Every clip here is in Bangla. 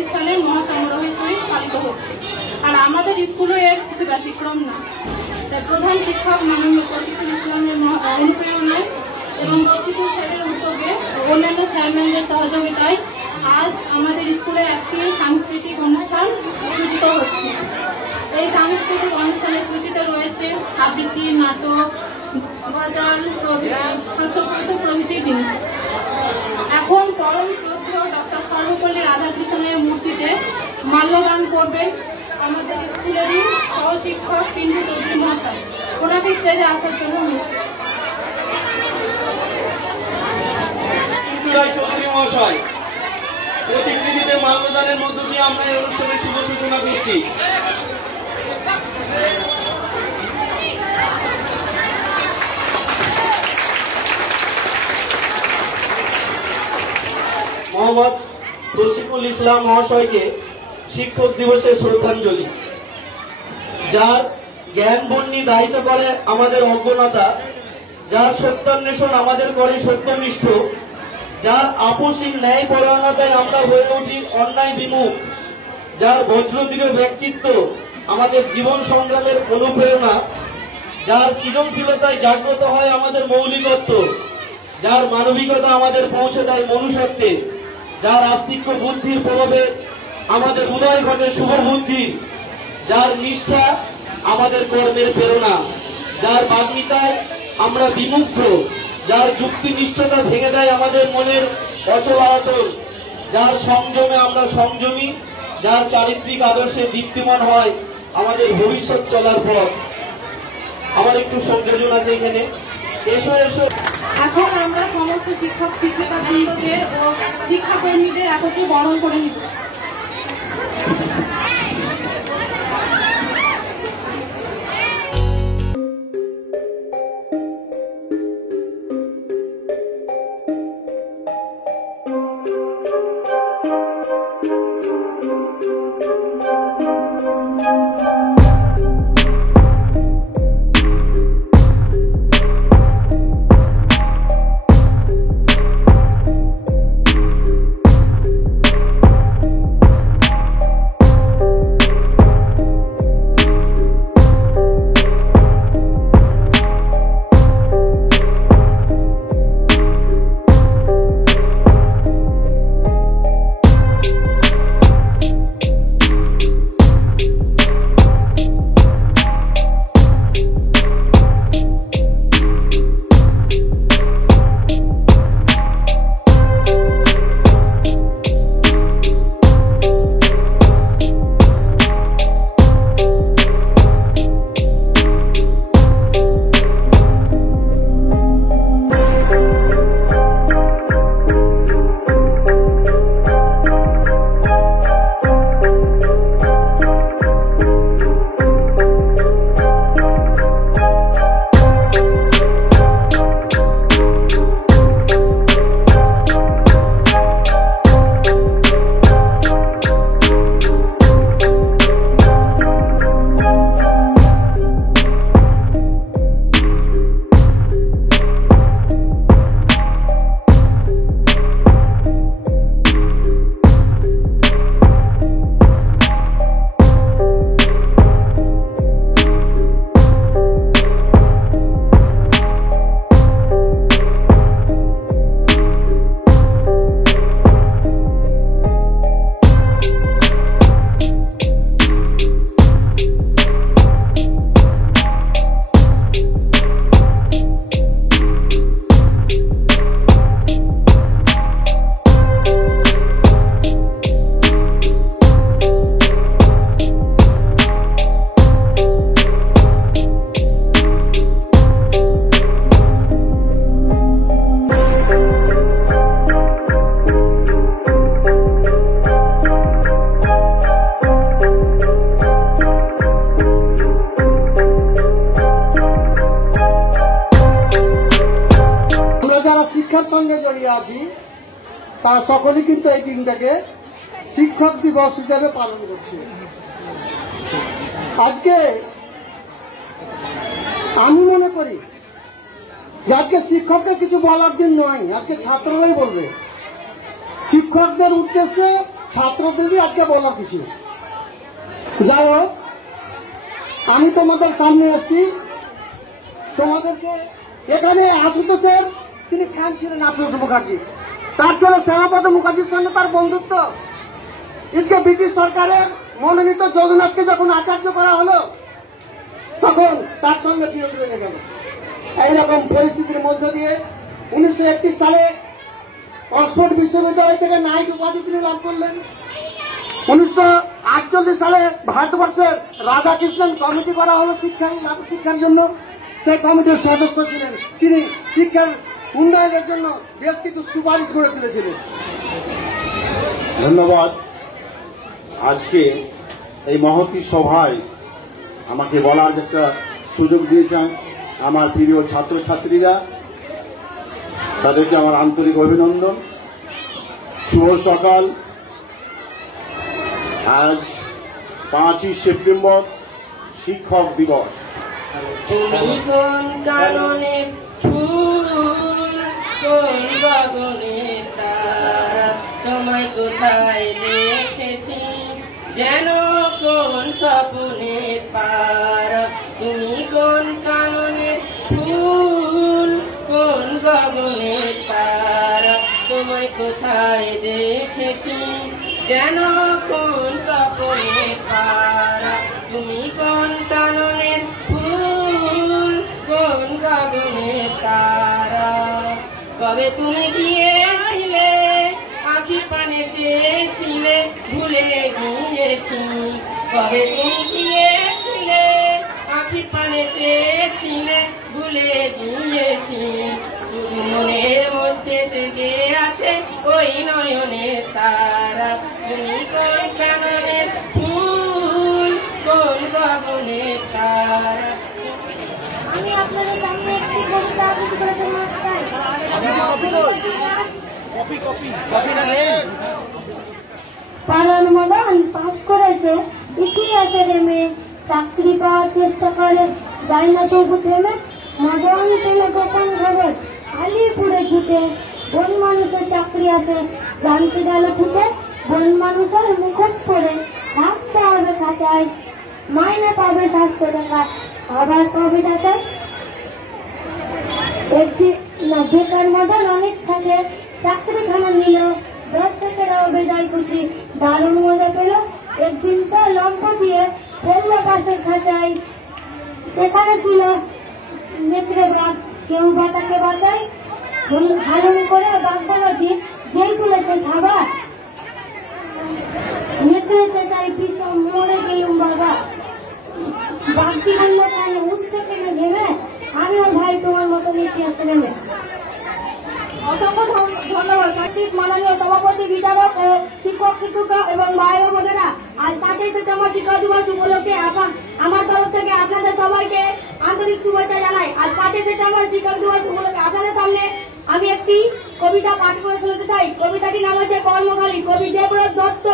প্রতিষ্ঠানের মহাসমারোহ হিসেবে পালিত হচ্ছে। আর আমাদের স্কুলে এর কিছু ব্যতিক্রম না। প্রধান শিক্ষক মাননীয় তৌফিকুল ইসলামের অনুপ্রেরণায় এবং লক্ষ্মীপুর স্যারের উদ্যোগে অন্যান্য স্যারম্যানদের সহযোগিতায় আজ আমাদের স্কুলে একটি সাংস্কৃতিক অনুষ্ঠান আয়োজিত হচ্ছে। এই সাংস্কৃতিক অনুষ্ঠানের সূচিতে রয়েছে আবৃত্তি, নাটক, গজল, হাস্যকৌতুক প্রভৃতি জিনিস। এখন পরম শ্রদ্ধেয় ডক্টর সর্বপল্লী রাধাকৃষ্ণের মূর্তিতে মাল্যদান করবেন আমাদের স্কুলেরই সহশিক্ষক পিন্টু চৌধুরী মহাশয়। ওনাকে স্টেজে আসার জন্য চৌধুরী মহাশয় প্রতিকৃতিতে মাল্যদানের মধ্য দিয়ে আমরা এই অনুষ্ঠানের শুভ সূচনা করছি। মোহাম্মদ তৌফিকুল ইসলাম মহাশয়কে শিক্ষক দিবসের শ্রদ্ধাঞ্জলি। যার জ্ঞান বন্যী দায়িত্ব করে আমাদের অজ্ঞতা, যার সত্যান্বেষণ আমাদের করে সত্যনিষ্ঠ, যার আপসীম ন্যায় পরায়ণতায় আমরা হয়ে উঠি অন্যায় বিমুখ, যার বজ্রদৃঢ় ব্যক্তিত্ব আমাদের জীবন সংগ্রামের অনুপ্রেরণা, যার সৃজনশীলতায় জাগ্রত হয় আমাদের মৌলিকত্ব, যার মানবিকতা আমাদের পৌঁছে দেয় মনুষ্যত্বে, যার আস্তিক্য বুদ্ধির প্রভাবে আমাদের উদয় ঘটে শুভ বুদ্ধি, যার নিষ্ঠা আমাদের কর্মের প্রেরণা, যার বাগ্মিতায় আমরা বিমুগ্ধ, যার যুক্তিনিষ্ঠতা ভেঙে দেয় আমাদের মনের অচলাচল, যার সংযমে আমরা সংযমী, যার চারিত্রিক আদর্শে দীপ্তিমান হয় আমাদের ভবিষ্যৎ চলার পথ। আমার একটু সংযোজন আছে এখানে। এসো এসো। এখন আমরা সমস্ত শিক্ষক শিক্ষিকা বৃন্দদের ও শিক্ষাকর্মীদের একত্রে বরণ করে নিব। শিক্ষার সঙ্গে জড়িয়ে আছি তারা সকলেই কিন্তু এই দিনটাকে শিক্ষক দিবস হিসেবে পালন করছে। আজকে আমি মনে করি যে আজকে শিক্ষকদের কিছু বলার দিন নয়, আজকে ছাত্ররাই বলবে। শিক্ষকদের উদ্দেশ্যে ছাত্রদেরই আজকে বলার কিছু। যাই হোক, আমি তোমাদের সামনে এসেছি তোমাদেরকে। এখানে আশুতোষের তিনি ফ্যান ছিলেন, আশুতোষ মুখার্জি। তার ছেলে শ্যামাপদ মুখার্জির সঙ্গে তার বন্ধুত্ব। এদিকে ব্রিটিশ সরকারের মনোনীত যদুনাথকে যখন আচার্য করা হলো, তখন তার সঙ্গে বিরোধ হয়ে গেল। এইরকম পরিস্থিতির মধ্য দিয়ে 1931 সালে অক্সফোর্ড বিশ্ববিদ্যালয় থেকে নাইট উপাধি তিনি লাভ করলেন। 1948 সালে ভারতবর্ষের রাধাকৃষ্ণন কমিটি করা হলো শিক্ষার জন্য। সেই কমিটির সদস্য ছিলেন তিনি। শিক্ষার উন্নয়নের জন্য বেশ কিছু সুপারিশ করে তুলেছিলেন। ধন্যবাদ। আজকে এই মহতী সভায় আমাকে বলার একটা সুযোগ দিয়েছেন আমার প্রিয় ছাত্রছাত্রীরা, তাদেরকে আমার আন্তরিক অভিনন্দন। শুভ সকাল। আজ 5ই সেপ্টেম্বর শিক্ষক দিবস। তুমি কোন কাননে ফুল, কোন গগনে তারা, তোমায় কোথায় দেখেছি যেন কোন স্বপ্নের পারা। তুমি কোন কাননে ফুল, কোন গগনে তারা, তোমায় কোথায় দেখেছি যেন কোন স্বপ্নের পারা। তুমি কোন কাননের ফুল, কোন গগনের তারা। কবে তুমি গিয়েছিলে আঁখি পানে চেয়েছিলে, ভুলে গিয়েছি। কবে তুমি গিয়েছিলে আঁখি পানে চেয়েছিলে, ভুলে গিয়েছি। শুধু মনের মধ্যে থেকে আছে ওই নয়নের তারা। তুমি কোন কাননের ফুল, কোন গগনের তারা। আমি আপনাদের সামনে একটি কবিতা আবৃত্তি করে শোনাতে চাই। পালন মদন পাস করেছে ইতিহাসের মেয়ে, চাকরি পাওয়ার চেষ্টা করে যায় না তবু থেমে। মদন থেমে গোপন খবর আলিপুরে ছুটে, বন মানুষের চাকরি আছে জানতে গেল ছুটে। বন মানুষের মুখোশ পরে থাকতে হবে খাঁচায়, মাইনে পাবে 700 টাকা, আবার কবে টাকা। একটি বেকার মদন অনেক থাকে চাকরিখানা নিল, দর্শকেরাও বেজায় খুশি দারুণ মজা পেল। একদিন তো লম্ব দিয়ে ফেললো পাশের খাঁচায়, সেখানে ছিল নেকড়ে বাঘ, কেউ বা তাকে বাঁচায়। হালুম করে বাঘবাজি যেই তুলেছে খাবার, নেকড়ে চেঁচাই বিষম মরে গেলুম বাবা। বাঘটি বলল কেন উঠছে কেন ঘেমে, আমিও ভাই তোমার মতন ইতিহাসে নেমে। অসংখ্য ধন্যবাদ কার্তিক মাননীয় সভাপতি, বিচারক ও শিক্ষক শিক্ষিকা এবং ভাই ও বোনেরা। আজ 5ই সেপ্টেম্বর শিক্ষক দিবস উপলক্ষে আমার তরফ থেকে আপনাদের সবাইকে আন্তরিক শুভেচ্ছা জানাই। আজ 5ই সেপ্টেম্বর শিক্ষক দিবস উপলক্ষে আপনাদের সামনে আমি একটি কবিতা পাঠ করে শোনাতে চাই। কবিতাটির নাম হচ্ছে কর্মখালী, কবি দেবব্রত দত্ত।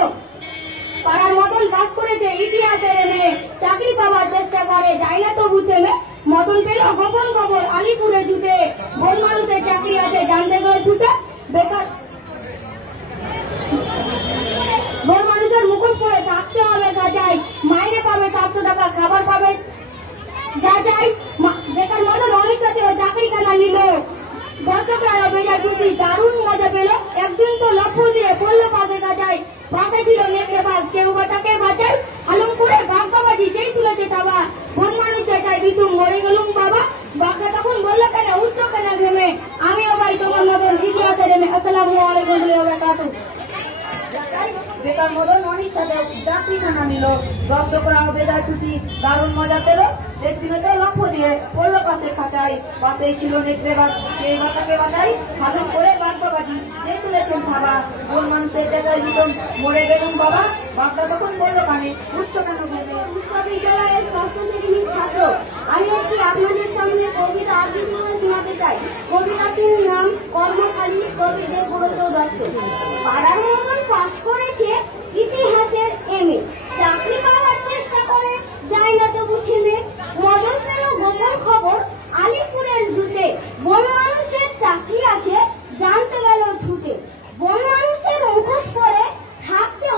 পাড়ার মতন বাস করেছে ইতিহাসের মেয়ে, চাকরি পাওয়ার চেষ্টা করে যায় না তবু থেমে। মতন পেল গোপন খবর আলিপুরে জুটে, বন মানুষের চাকরি আছে জানতে গেলে ছুটে। বেকার বন মানুষের মুখোশ পরে থাকতে হবে খাঁচায়, মাইনে পাবে 700 টাকা, খাবার পাবে যা চাই। বেকার মতন অনেক সাথে ও চাকরিখানা নিল, দর্শকরা বেজায় খুশি দারুণ মজা পেল। একদিন তো লক্ষ্য দিয়ে পড়লো পাশে খাঁচায়, পাশে ছিল নেকড়ে বাঘ, কেউ বা তাকে বাঁচায়। আলম করে বাঘ বাবাজি যেই তুলেছে থাবা, বন মানুষ চেঁচায় বিতুম মরে গেলুম বাবা। বাঘটা তখন বললো কেন উচ্চ কেন ঘেমে, আমিও ভাই তোমার মতন ইতিহাসে নেমে। আসসালামু আলাইকুম ওয়া বারাকাতুহু। বেকার মদন অনিচ্ছাতে চাকরিখানা নিল, দর্শকরাও বেজায় খুশি দারুণ মজা পেল। একদিনে তো লক্ষ্য দিয়ে পড়লো পাশে খাঁচায়, পাশেই ছিল নেকড়ে বাঘ, সেই বাতাকে বাঁচাই। হালুম করে বাঘবাজি যে তুলেছেন থাবা, বন মানুষের চেঁচাই দিতম মরে গেলুম বাবা। বাঘটা তখন বললো কানে উচ্চ কেন ঘেমে। বিশ্ববিদ্যালয়ের 6ম শ্রেণীর ছাত্র আমি একটি আপনাদের সামনে কবিতা আবৃত্তি করে শোনাতে চাই। কবিতাটির নাম কর্মখালী, কবি দেবব্রত দত্ত। পাড়ার মতন পাস করেছে ইতিহাসের এমএ, চাকরি পাওয়ার চেষ্টা করে যায় না তবু থেমে। মদন পেল গোপন খবর আলিপুরের জুটে, বন মানুষের চাকরি আছে জানতে গেল ছুটে। বন মানুষের মুখোশ পরে থাকতে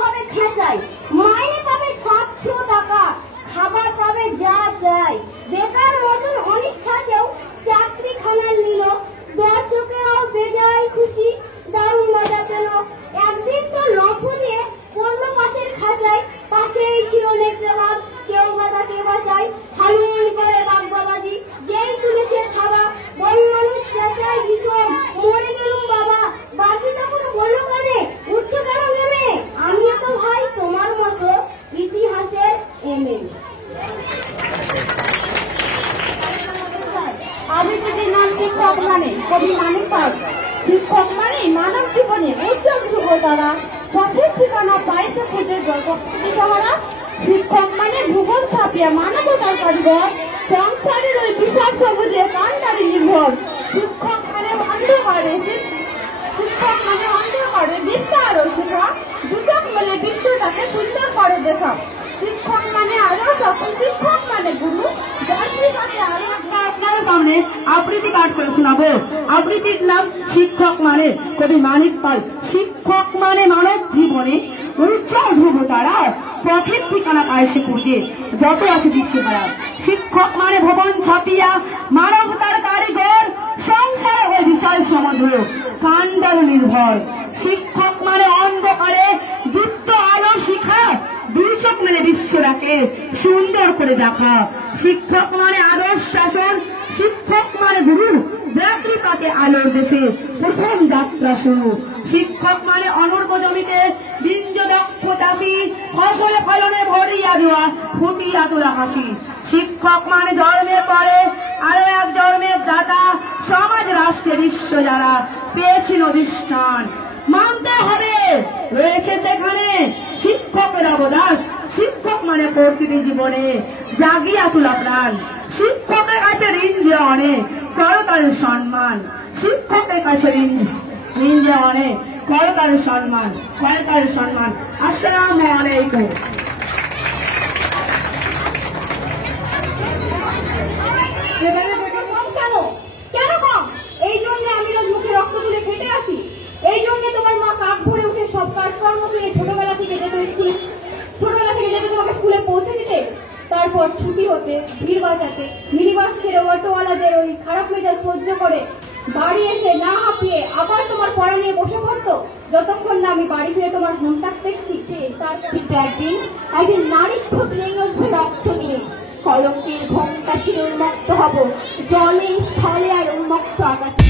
তারা সঠিক ঠিকানা পাইছে খুঁজে জগৎপতি সহারা। শিক্ষক মানে ভূগোল ছাপিয়ে মানবতার কারিগর, সংসারের ওই বিশাল সবুজে কান্ডারি নির্ভর। শিক্ষক মানে অন্ধকারে বিদ্যা আরো শেখা, দুচক মেলে বিশ্বটাকে সুন্দর করে দেখা। শিক্ষক মানে আরো সকল, শিক্ষক মানে গুরু, যাত্রী কাছে আরো আপনার সামনে আবৃত্তি পাঠ করে শোনাবো। আবৃত্তির নাম শিক্ষক মানে, কবি মানিক পাল। শিক্ষক মানে মানব জীবনে উজ্জ্বল ধ্রুব তারা, পথের ঠিকানা পায় সে খুঁজে যত আছে দিশেহারা। শিক্ষক মানে ভবন ছাপিয়া মানবতার কারিগর, সংসার হয়ে বিশাল সমুদ্র কান্ডার নির্ভর। শিক্ষক মানে অন্ধকারে দীপ্ত আলো শিখা, দুই চোখ মেলে বিশ্বটাকে সুন্দর করে দেখা। শিক্ষক মানে আদর্শ শাসন, শিক্ষক মানে গুরু, যাত্রী কাটে আলোর দেশে প্রথম যাত্রা শুরু। শিক্ষক মানে অনুর্ব জমিতে বীজ দক্ষ চাষি, ফসল ফলনে ভরিয়া দেওয়া ফুটিয়া তোলা হাসি। শিক্ষক মানে জন্মের পরে আরো এক জন্মের দাতা, সমাজ রাষ্ট্রে বিশ্ব যারা পেয়েছিল অধিষ্ঠান মানতে হবে রয়েছে সেখানে শিক্ষকের অবদাস। শিক্ষক মানে প্রকৃতি জীবনে জাগিয়া তোলা প্রাণ, শিক্ষকের কাছে ঋণ যে অনেক করো তার সম্মান। শিক্ষকের কাছে ঋণ যে অনেক করো তার সম্মান, করো তার সম্মান। আসসালামু আলাইকুম। কেন কেন কম? এই জন্য আমি রোজ মুখে রক্ত তুলে খেটে আসি। এই জন্য তোমার মা কাক ভরে উঠে সব কাজকর্ম করে ছোটবেলা থেকে যেত তোমাকে স্কুলে পৌঁছে দিতে। তারপর ছুটি হতে ভিড় বাঁচাতে মিনিবাস ছেড়ে অটোওয়ালাদের ওই খারাপ মেজাজ সহ্য করে বাড়ি এসে না হাঁপিয়ে আবার তোমার পড়া নিয়ে বসে পড়তো, যতক্ষণ না আমি বাড়ি ফিরে তোমার হোমটাক দেখছি। তারপর একদিন নারী খুব লেগে উঠবে রক্ত নিয়ে, কলঙ্কের ঘোমটা ছিল উন্মুক্ত হব জলে স্থলে আর উন্মুক্ত আকাশে।